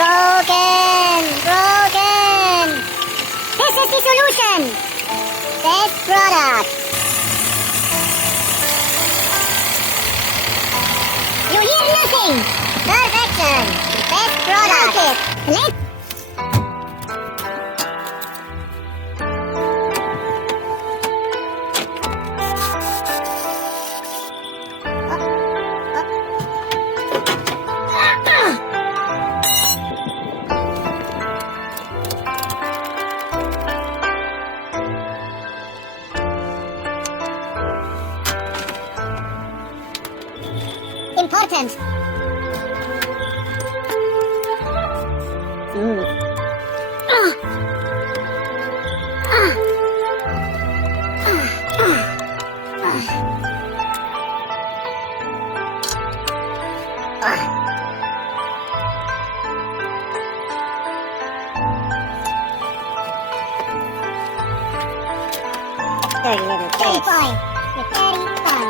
Broken! Broken! This is the solution! Best product! You hear nothing! Perfection! Best product! Let's important. Dirty little dirty boy. You're dirty fun.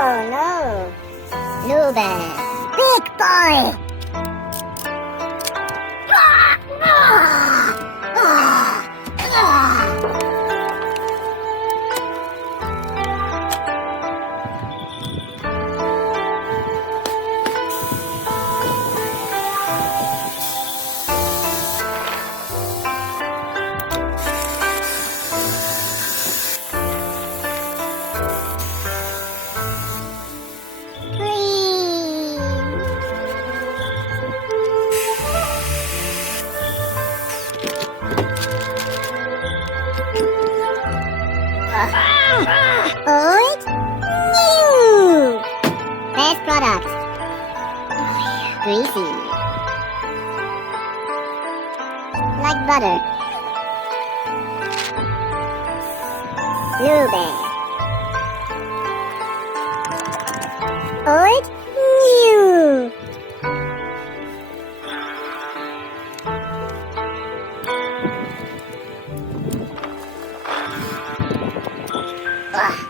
Oh no! Lube! Big boy! Old new best product. Greasy like butter. Lube. Old new. Ah.